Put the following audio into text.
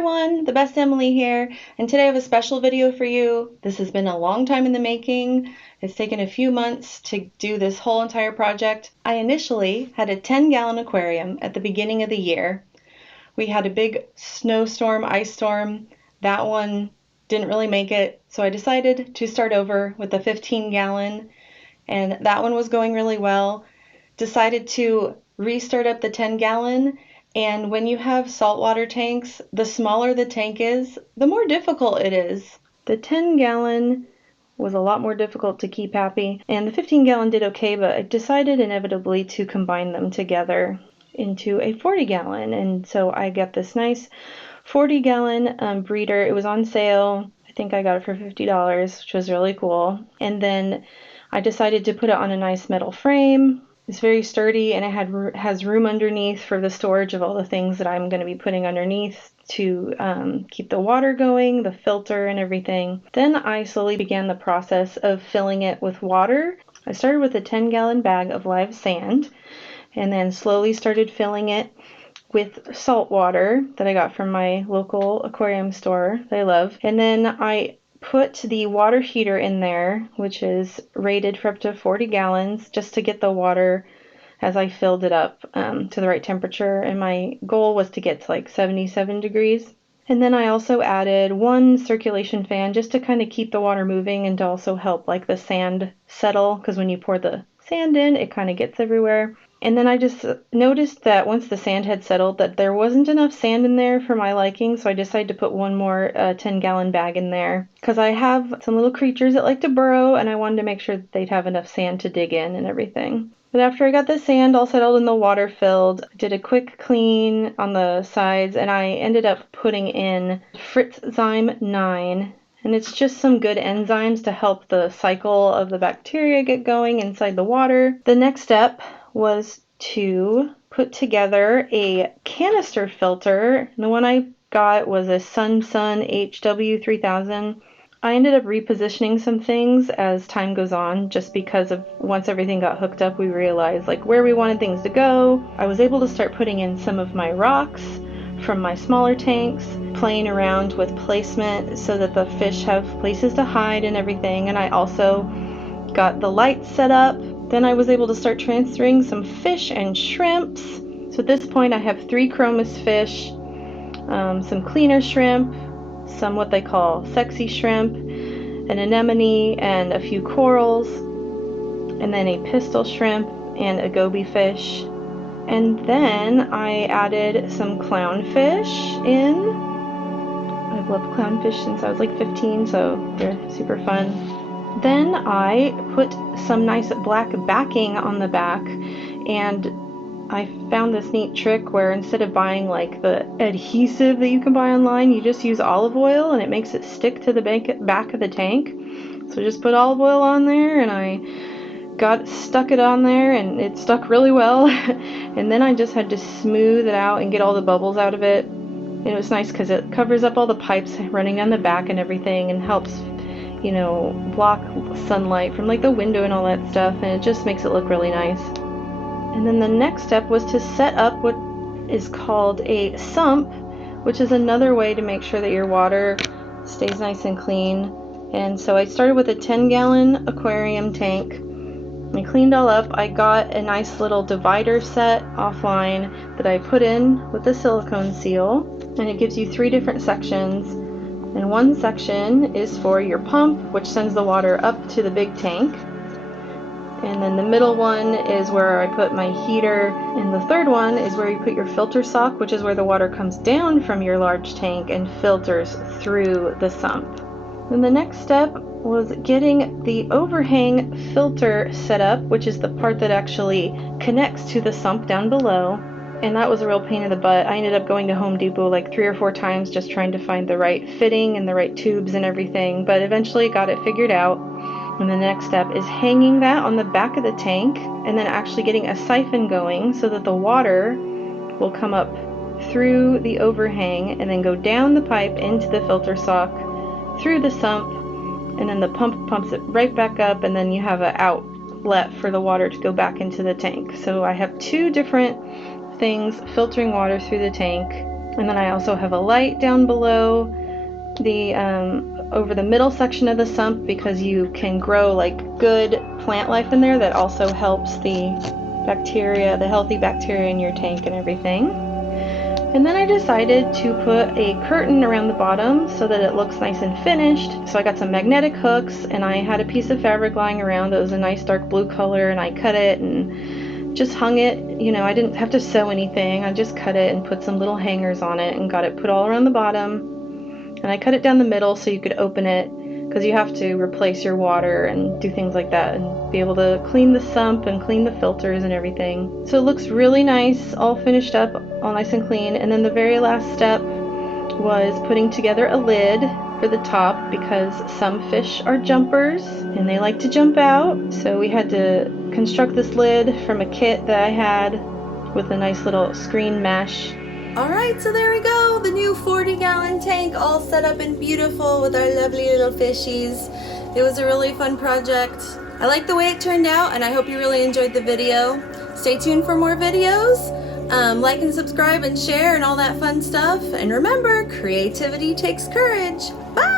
everyone, the best Emily here, and today I have a special video for you. This has been a long time in the making. It's taken a few months to do this whole entire project. I initially had a 10-gallon aquarium at the beginning of the year. We had a big snowstorm, ice storm. That one didn't really make it, so I decided to start over with a 15-gallon, and that one was going really well. Decided to restart up the 10-gallon. And when you have saltwater tanks, the smaller the tank is, the more difficult it is. The 10-gallon was a lot more difficult to keep happy, and the 15-gallon did okay, but I decided inevitably to combine them together into a 40-gallon. And so I got this nice 40-gallon breeder. It was on sale. I think I got it for $50, which was really cool. And then I decided to put it on a nice metal frame. It's very sturdy, and it has room underneath for the storage of all the things that I'm going to be putting underneath to keep the water going, the filter and everything. Then I slowly began the process of filling it with water. I started with a 10-gallon bag of live sand, and then slowly started filling it with salt water that I got from my local aquarium store that I love. And then I put the water heater in there, which is rated for up to 40 gallons, just to get the water as I filled it up to the right temperature. And my goal was to get to like 77 degrees. And then I also added one circulation fan just to kind of keep the water moving and to also help like the sand settle, because when you pour the sand in, it kind of gets everywhere. And then I just noticed that once the sand had settled that there wasn't enough sand in there for my liking, so I decided to put one more 10-gallon bag in there because I have some little creatures that like to burrow, and I wanted to make sure that they'd have enough sand to dig in and everything. But after I got the sand all settled and the water filled, I did a quick clean on the sides, and I ended up putting in Filtration 9. And it's just some good enzymes to help the cycle of the bacteria get going inside the water. The next step was to put together a canister filter. The one I got was a Sump HW3000. I ended up repositioning some things as time goes on, just because of once everything got hooked up, we realized like where we wanted things to go. I was able to start putting in some of my rocks from my smaller tanks, playing around with placement so that the fish have places to hide and everything. And I also got the lights set up. Then I was able to start transferring some fish and shrimps. So at this point I have 3 chromis fish, some cleaner shrimp, some what they call sexy shrimp, an anemone, and a few corals, and then a pistol shrimp and a goby fish. And then I added some clownfish in. I've loved clownfish since I was like 15, so they're super fun. Then I put some nice black backing on the back, and I found this neat trick where instead of buying like the adhesive that you can buy online, you just use olive oil and it makes it stick to the back of the tank. So just put olive oil on there, and I stuck it on there, and it stuck really well. And then I just had to smooth it out and get all the bubbles out of it. And it was nice because it covers up all the pipes running down the back and everything, and helps, you know, block sunlight from like the window and all that stuff, and it just makes it look really nice. And then the next step was to set up what is called a sump, which is another way to make sure that your water stays nice and clean. And so I started with a 10-gallon aquarium tank. I cleaned all up. I got a nice little divider set offline that I put in with the silicone seal, and it gives you 3 different sections. And one section is for your pump, which sends the water up to the big tank. And then the middle one is where I put my heater. And the third one is where you put your filter sock, which is where the water comes down from your large tank and filters through the sump. Then the next step was getting the overhang filter set up, which is the part that actually connects to the sump down below. And that was a real pain in the butt. I ended up going to Home Depot like 3 or 4 times just trying to find the right fitting and the right tubes and everything, but eventually got it figured out. And the next step is hanging that on the back of the tank, and then actually getting a siphon going so that the water will come up through the overhang and then go down the pipe into the filter sock, through the sump, and then the pump pumps it right back up, and then you have an outlet for the water to go back into the tank. So I have 2 different things filtering water through the tank. And then I also have a light down below the over the middle section of the sump, because you can grow like good plant life in there that also helps the bacteria, the healthy bacteria in your tank and everything. And then I decided to put a curtain around the bottom so that it looks nice and finished. So I got some magnetic hooks, and I had a piece of fabric lying around that was a nice dark blue color, and I cut it and just hung it. You know, I didn't have to sew anything. I just cut it and put some little hangers on it and got it put all around the bottom. And I cut it down the middle so you could open it, because you have to replace your water and do things like that and be able to clean the sump and clean the filters and everything. So it looks really nice, all finished up, all nice and clean. And then the very last step was putting together a lid for the top, because some fish are jumpers and they like to jump out. So we had to construct this lid from a kit that I had with a nice little screen mesh. Alright, so there we go, the new 40-gallon tank all set up and beautiful with our lovely little fishies. It was a really fun project. I like the way it turned out, and I hope you really enjoyed the video. Stay tuned for more videos. Like and subscribe and share and all that fun stuff. And remember, creativity takes courage. Bye!